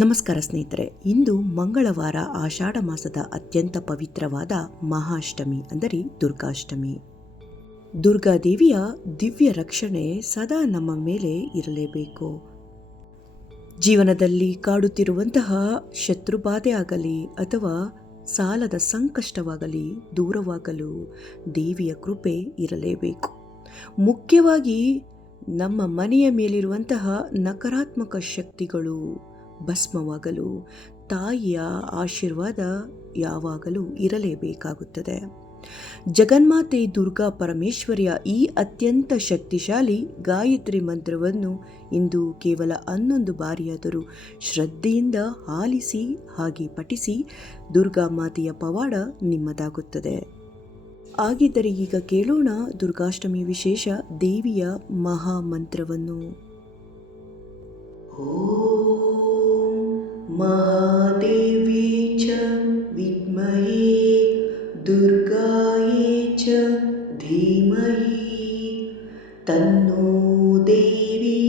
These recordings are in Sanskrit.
ನಮಸ್ಕಾರ ಸ್ನೇಹಿತರೆ. ಇಂದು ಮಂಗಳವಾರ, ಆಷಾಢ ಮಾಸದ ಅತ್ಯಂತ ಪವಿತ್ರವಾದ ಮಹಾಷ್ಟಮಿ ಅಂದರೆ ದುರ್ಗಾಷ್ಟಮಿ. ದುರ್ಗಾದೇವಿಯ ದಿವ್ಯ ರಕ್ಷಣೆ ಸದಾ ನಮ್ಮ ಮೇಲೆ ಇರಲೇಬೇಕು. ಜೀವನದಲ್ಲಿ ಕಾಡುತ್ತಿರುವಂತಹ ಶತ್ರುಬಾಧೆ ಆಗಲಿ ಅಥವಾ ಸಾಲದ ಸಂಕಷ್ಟವಾಗಲಿ ದೂರವಾಗಲು ದೇವಿಯ ಕೃಪೆ ಇರಲೇಬೇಕು. ಮುಖ್ಯವಾಗಿ ನಮ್ಮ ಮನೆಯ ಮೇಲಿರುವಂತಹ ನಕಾರಾತ್ಮಕ ಶಕ್ತಿಗಳು ಭಸ್ಮವಾಗಲು ತಾಯಿಯ ಆಶೀರ್ವಾದ ಯಾವಾಗಲೂ ಇರಲೇಬೇಕಾಗುತ್ತದೆ. ಜಗನ್ಮಾತೆ ದುರ್ಗಾ ಪರಮೇಶ್ವರಿಯ ಈ ಅತ್ಯಂತ ಶಕ್ತಿಶಾಲಿ ಗಾಯತ್ರಿ ಮಂತ್ರವನ್ನು ಇಂದು ಕೇವಲ 11 ಬಾರಿಯಾದರೂ ಶ್ರದ್ಧೆಯಿಂದ ಆಲಿಸಿ ಹಾಗೆ ಪಠಿಸಿ ದುರ್ಗಾ ಮಾತೆಯ ಪವಾಡ ನಿಮ್ಮದಾಗುತ್ತದೆ. ಹಾಗಿದ್ದರೆ ಈಗ ಕೇಳೋಣ ದುರ್ಗಾಷ್ಟಮಿ ವಿಶೇಷ ದೇವಿಯ ಮಹಾಮಂತ್ರವನ್ನು. महादेवी च विद्महे दुर्गायै च धीमहि तन्नो देवी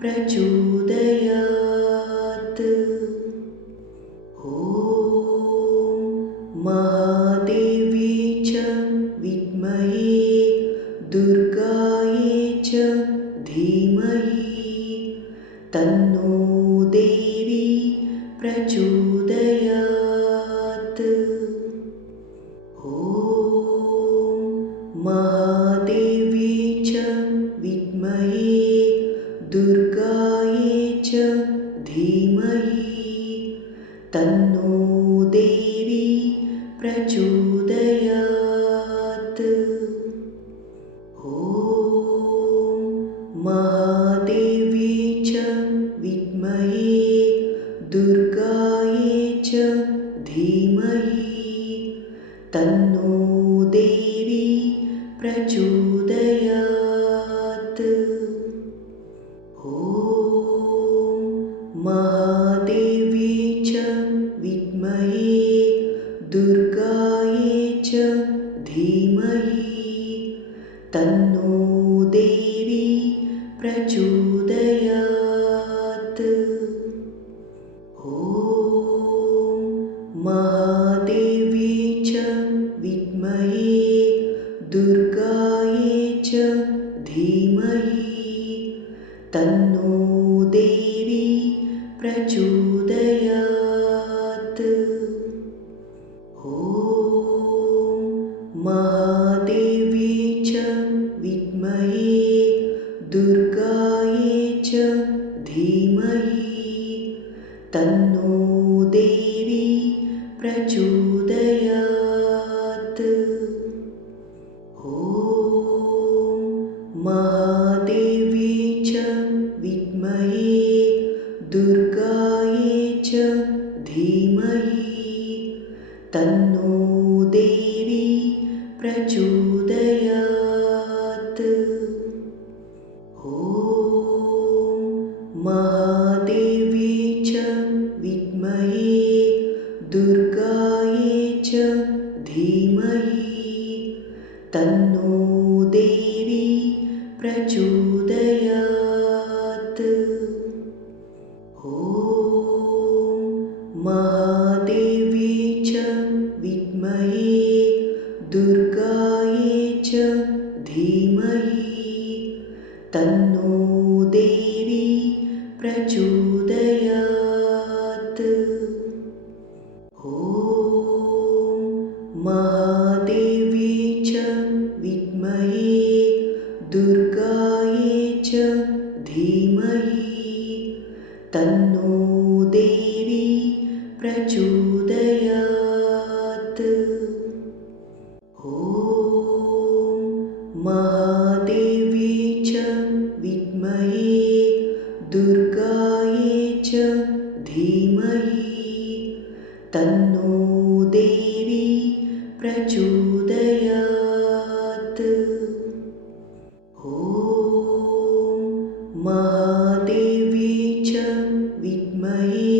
प्रचोदयात्. ॐ महादेवी च विद्महे दुर्गायै च धीमहि तन्नो देवी प्रचोदयात्. ॐ महादेवी च विद्महे दुर्गायै च धीमहि तन्नो देवी प्रचोदयात्. ॐ महादेवी च विद्महे दुर्गायै च धीमहि तन्नो देवी प्रचोदयात्. ॐ महादेवी च विद्महे दुर्गायै च धीमहि तन्नो देवी प्रचोदयात्. ॐ महादेवी च विद्महे दुर्गायै च धीमहि तन्नो देवी प्रचोदयात्. ॐ महादेवी च विद्महे दुर्गायै च धीमहि तन्नो देवी प्रचोदयात्. ॐ महादेवी च विद्महे दुर्गायै च धीमहि तन्नो देवी प्रचोदयात्. ॐ महादेवी च विद्महे दुर्गायै च धीमहि तन्नो देवी प्रचोदयात्. ॐ महादेवी च विद्महे दुर्गायै च धीमहि तन्नो देवी प्रचोदयात्. ॐ महादेवी च विद्महे दुर्गायै च धीमहि तन्नो देवी प्रचोदयात्. ॐ महादेवी च विद्महे दुर्गायै च धीमहि तन्नो देवी प्रचोदयात्. ॐ महादेवी च विद्महे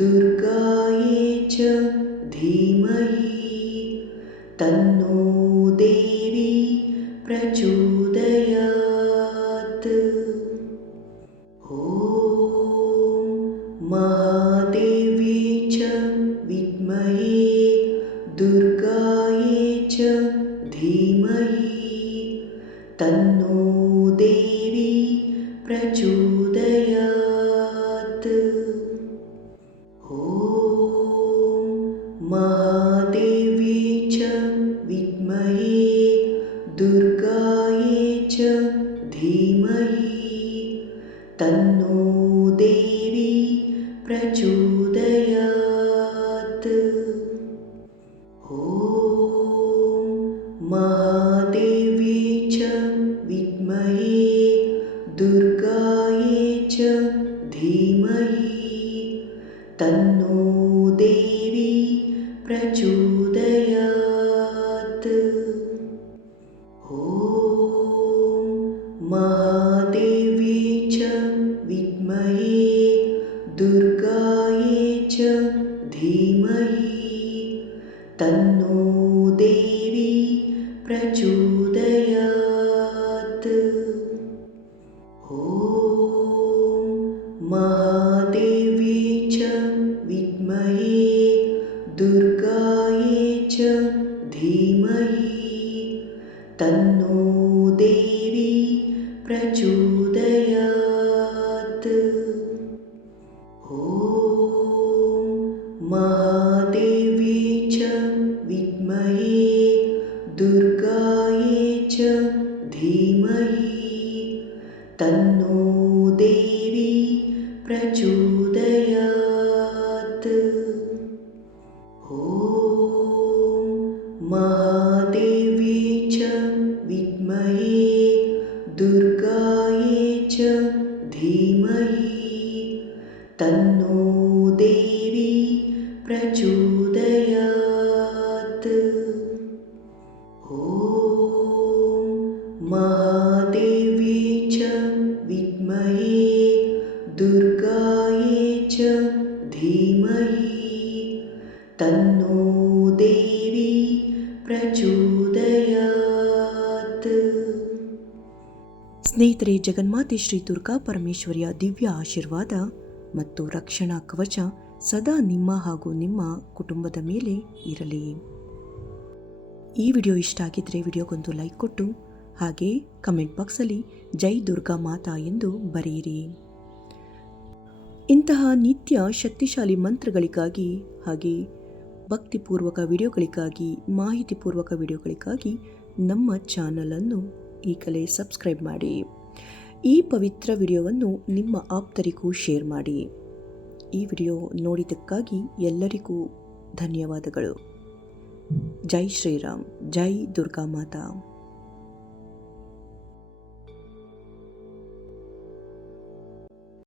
दुर्गायै च धीमहि तन्नो देवी प्रचोदयात्. ॐ महादेव्यै च विद्महे दुर्गायै च धीमहि तन्नो देवी प्रचोदयात्। ॐ महादेव्यै च विद्महे दुर्गायै च धीमहि तन्नो देवी प्रचोदयात्। ॐ महादेव्यै च विद्महे दुर्गायै च धीमहि तन्नो देवी प्रचोदयात्। ॐ महादेव्यै च विद्महे दुर्गायै च धीमहि तन्नो देवी प्रचोदयात्। ॐ महादेव्यै च विद्महे दुर्गायै च धीमहि तन्नो देवी प्रचोदयात्। ॐ महादेव्यै च विद्महे दुर्गायै च धीमहि तन्नो देवी प्रचोदयात्। ॐ महादेव्यै च विद्महे दुर्गायै च धीमहि तन्नो देवी प्रचोदयात्। ॐ महादेव्यै च विद्महे दुर्गायै च धीमहि तन्नो देवी प्रचोदयात्। ಸ್ನೇಹಿತರೆ, ಜಗನ್ಮಾತೆ ಶ್ರೀ ದುರ್ಗಾ ಪರಮೇಶ್ವರಿಯ ದಿವ್ಯ ಆಶೀರ್ವಾದ ಮತ್ತು ರಕ್ಷಣಾ ಕವಚ ಸದಾ ನಿಮ್ಮ ಹಾಗೂ ನಿಮ್ಮ ಕುಟುಂಬದ ಮೇಲೆ ಇರಲಿ. ಈ ವಿಡಿಯೋ ಇಷ್ಟ ಆಗಿದ್ರೆ ವಿಡಿಯೋಗೊಂದು ಲೈಕ್ ಕೊಟ್ಟು ಹಾಗೆ ಕಮೆಂಟ್ ಬಾಕ್ಸಲ್ಲಿ ಜೈ ದುರ್ಗಾ ಮಾತಾ ಎಂದು ಬರೆಯಿರಿ. ಇಂತಹ ನಿತ್ಯ ಶಕ್ತಿಶಾಲಿ ಮಂತ್ರಗಳಿಗಾಗಿ ಹಾಗೆ ಭಕ್ತಿಪೂರ್ವಕ ವಿಡಿಯೋಗಳಿಗಾಗಿ ಮಾಹಿತಿಪೂರ್ವಕ ವಿಡಿಯೋಗಳಿಗಾಗಿ ನಮ್ಮ ಚಾನಲನ್ನು ಈಗಲೇ ಸಬ್ಸ್ಕ್ರೈಬ್ ಮಾಡಿ. ಈ ಪವಿತ್ರ ವಿಡಿಯೋವನ್ನು ನಿಮ್ಮ ಆಪ್ತರಿಗೂ ಶೇರ್ ಮಾಡಿ. ಈ ವಿಡಿಯೋ ನೋಡಿದ್ದಕ್ಕಾಗಿ ಎಲ್ಲರಿಗೂ ಧನ್ಯವಾದಗಳು. ಜೈ ಶ್ರೀರಾಮ್, ಜೈ ದುರ್ಗಾ ಮಾತಾ.